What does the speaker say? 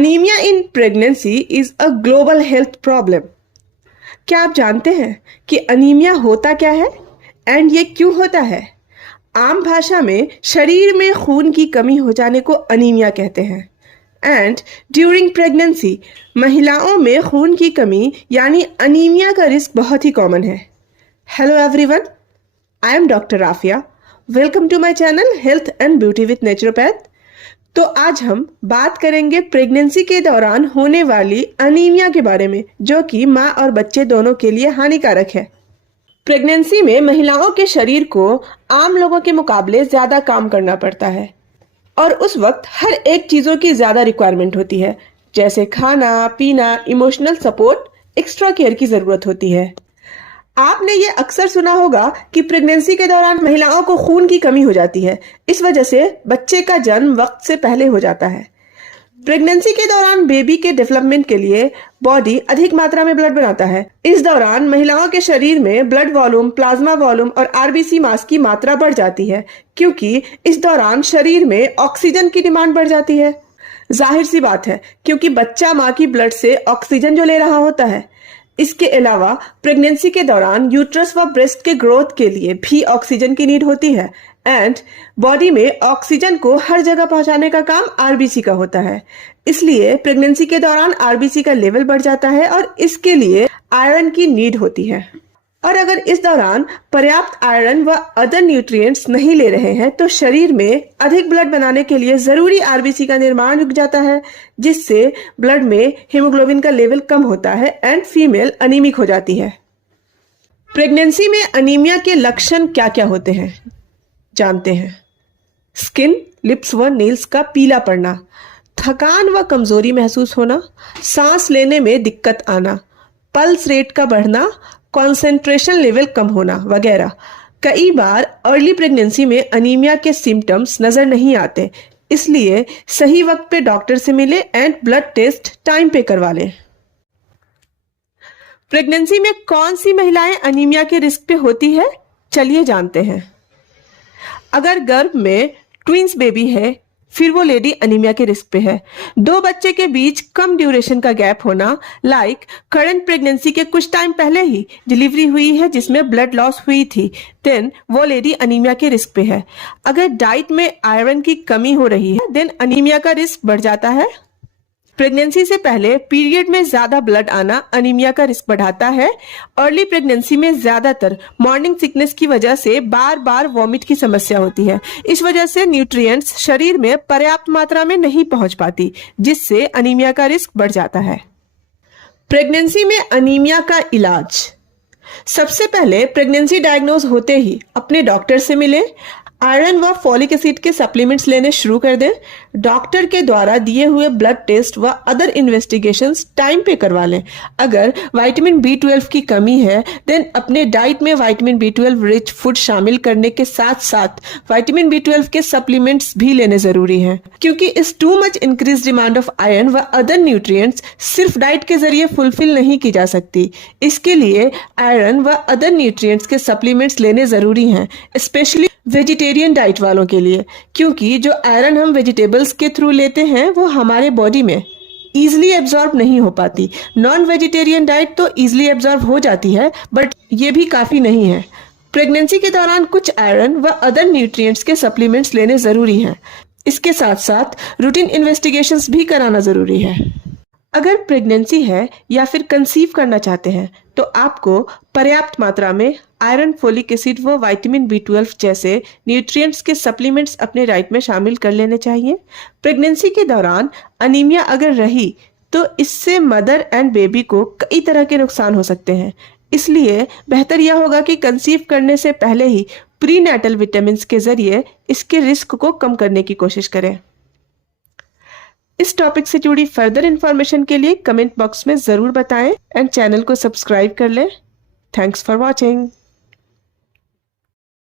Anaemia in pregnancy is a global health problem. क्या आप जानते हैं कि अनीमिया होता क्या है एंड ये क्यों होता है? आम भाषा में शरीर में खून की कमी हो जाने को अनीमिया कहते हैं। एंड ड्यूरिंग प्रेगनेंसी महिलाओं में खून की कमी यानी अनीमिया का रिस्क बहुत ही कॉमन है। Hello everyone, I am doctor Rafia. Welcome to my channel health and beauty with naturopath. तो आज हम बात करेंगे प्रेगनेंसी के दौरान होने वाली अनीमिया के बारे में, जो कि माँ और बच्चे दोनों के लिए हानिकारक है। प्रेगनेंसी में महिलाओं के शरीर को आम लोगों के मुकाबले ज्यादा काम करना पड़ता है और उस वक्त हर एक चीजों की ज्यादा रिक्वायरमेंट होती है, जैसे खाना पीना, इमोशनल सपोर्ट, एक्स्ट्रा केयर की जरूरत होती है। आपने ये अक्सर सुना होगा कि प्रेगनेंसी के दौरान महिलाओं को खून की कमी हो जाती है। इस वजह से बच्चे का जन्म वक्त से पहले हो जाता है। प्रेगनेंसी के दौरान बेबी के डेवलपमेंट के लिए बॉडी अधिक मात्रा में ब्लड बनाता है। इस दौरान महिलाओं के शरीर में ब्लड वॉल्यूम, प्लाज्मा वॉल्यूम और आरबीसी मास की मात्रा बढ़ जाती है, क्योंकि इस दौरान शरीर में ऑक्सीजन की डिमांड बढ़ जाती है। जाहिर सी बात है, क्योंकि बच्चा माँ की ब्लड से ऑक्सीजन जो ले रहा होता है। इसके अलावा प्रेगनेंसी के दौरान यूट्रस व ब्रेस्ट के ग्रोथ के लिए भी ऑक्सीजन की नीड होती है एंड बॉडी में ऑक्सीजन को हर जगह पहुंचाने का काम आरबीसी का होता है। इसलिए प्रेगनेंसी के दौरान आरबीसी का लेवल बढ़ जाता है और इसके लिए आयरन की नीड होती है। और अगर इस दौरान पर्याप्त आयरन व अदर न्यूट्रिएंट्स नहीं ले रहे हैं तो शरीर में अधिक ब्लड बनाने के लिए जरूरी आरबीसी का निर्माण रुक जाता है, जिससे ब्लड में हीमोग्लोबिन का लेवल कम होता है एंड फीमेल अनीमिक हो जाती है। प्रेगनेंसी में अनीमिया के लक्षण क्या क्या होते हैं जानते हैं। स्किन, लिप्स व नेल्स का पीला पड़ना, थकान व कमजोरी महसूस होना, सांस लेने में दिक्कत आना, पल्स रेट का बढ़ना, कंसंट्रेशन लेवल कम होना वगैरह। कई बार अर्ली प्रेगनेंसी में अनीमिया के सिम्टम्स नजर नहीं आते, इसलिए सही वक्त पे डॉक्टर से मिले एंड ब्लड टेस्ट टाइम पे करवा लें। प्रेगनेंसी में कौन सी महिलाएं अनीमिया के रिस्क पे होती है, चलिए जानते हैं। अगर गर्भ में ट्विंस बेबी है, फिर वो लेडी अनीमिया के रिस्क पे है। 2 बच्चे के बीच कम ड्यूरेशन का गैप होना, लाइक करंट प्रेगनेंसी के कुछ टाइम पहले ही डिलीवरी हुई है जिसमें ब्लड लॉस हुई थी, देन वो लेडी अनीमिया के रिस्क पे है। अगर डाइट में आयरन की कमी हो रही है, देन अनीमिया का रिस्क बढ़ जाता है। प्रेगनेंसी से पहले पीरियड में ज्यादा ब्लड आना अनीमिया का रिस्क बढ़ाता है। अर्ली प्रेगनेंसी में ज्यादातर मॉर्निंग सिकनेस की वजह से बार बार वॉमिट की समस्या होती है। इस वजह से न्यूट्रिएंट्स शरीर में पर्याप्त मात्रा में नहीं पहुंच पाती, जिससे अनीमिया का रिस्क बढ़ जाता है। प्रेगनेंसी में अनीमिया का इलाज। सबसे पहले प्रेगनेंसी डायग्नोज होते ही अपने डॉक्टर से मिले, आयरन व फॉलिक एसिड के सप्लीमेंट्स लेने शुरू कर दें, डॉक्टर के द्वारा दिए हुए ब्लड टेस्ट व अदर इन्वेस्टिगेशंस टाइम पे करवा लें। अगर विटामिन B12 की कमी है, देन अपने डाइट में विटामिन B12 रिच फूड शामिल करने के साथ साथ विटामिन B12 के सप्लीमेंट्स भी लेने जरूरी हैं, क्योंकि इस too much increase demand of iron व अदर न्यूट्रिएंट्स सिर्फ डाइट के जरिए फुलफिल नहीं की जा सकती। इसके लिए आयरन व अदर न्यूट्रिएंट्स के सप्लीमेंट्स लेने जरूरी हैं, स्पेशली वेजिटेरियन डाइट वालों के लिए, क्योंकि जो आयरन हम वेजिटेबल्स के थ्रू लेते हैं वो हमारे बॉडी में इजीली एब्जॉर्ब नहीं हो पाती। नॉन वेजिटेरियन डाइट तो इजीली एब्जॉर्ब हो जाती है, बट ये भी काफी नहीं है। प्रेगनेंसी के दौरान कुछ आयरन व अदर न्यूट्रिएंट्स के सप्लीमेंट्स लेने जरूरी हैं। इसके साथ साथ रूटीन इन्वेस्टिगेशंस भी कराना जरूरी है। अगर प्रेगनेंसी है या फिर कंसीव करना चाहते हैं तो आपको पर्याप्त मात्रा में आयरन, फोलिक एसिड व विटामिन B12 जैसे न्यूट्रिएंट्स के सप्लीमेंट्स अपने डाइट में शामिल कर लेने चाहिए। प्रेगनेंसी के दौरान अनीमिया अगर रही तो इससे मदर एंड बेबी को कई तरह के नुकसान हो सकते हैं, इसलिए बेहतर यह होगा कि कंसीव करने से पहले ही प्रीनेटल विटामिन के जरिए इसके रिस्क को कम करने की कोशिश करें। इस टॉपिक से जुड़ी फर्दर इंफॉर्मेशन के लिए कमेंट बॉक्स में जरूर बताएं एंड चैनल को सब्सक्राइब कर लें। Thanks for watching.